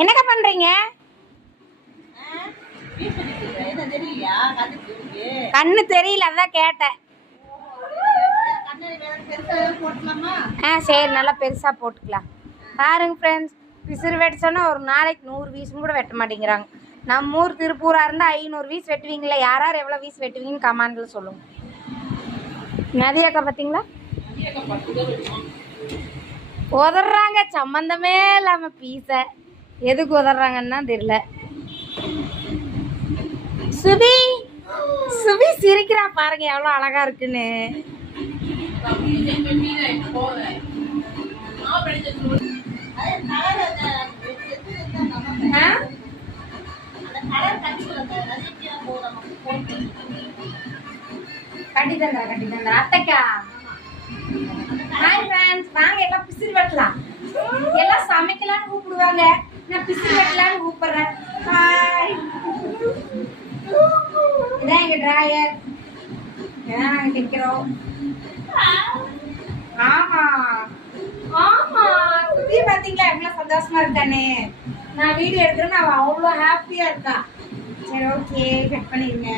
என்னக்கா பண்றீங்க? கண்ணு தெரியல, அதான் கேட்டேன். சரி, நல்லா பெருசா போட்டுக்கலாம். பாருங்க ஃப்ரெண்ட்ஸ், பிசிறு வெட்ட சொன்னா ஒரு நாளைக்கு 100 வீசும் கூட வெட்ட மாட்டேங்கிறாங்க. நம்ம ஊர் திருப்பூரா இருந்தா 500 வீஸ் வெட்டுவீங்களா? யார் எவ்வளோ வீஸ் வெட்டுவீங்கன்னு கமெண்ட்ல சொல்லுங்க. நதியாக்கா பார்த்தீங்களா உதறாங்க, சம்மந்தமே இல்லாம பீஸ எதுக்கு உதறாங்கன்னு தான் தெரியல. சுபி சுபி சிரிக்கிறா பாருங்க, எவ்வளோ அழகா இருக்குன்னு. கட்டி தந்தா அத்தைக்கா. ஹாய் ஃப்ரெண்ட்ஸ், வாங்க எல்லாம் பிசிறு வெட்டலாம். எல்லாம் சமைக்கலான்னு கூப்பிடுவாங்க, நான் பிசிறு வெட்டலான்னு கூப்பிடுறேன். ஹாய், இதான் எங்க டிராயர், இதான் நாங்க தைக்கிறோம். ஆமா ஆமா, சுத்தி பாத்தீங்களா எவ்வளவு சந்தோஷமா இருக்கானே. நான் வீடியோ எடுக்கிறேன்னு அவ அவ்வளோ ஹாப்பியா இருக்கா. சரி, ஓகே, கட் பண்ணிருங்க.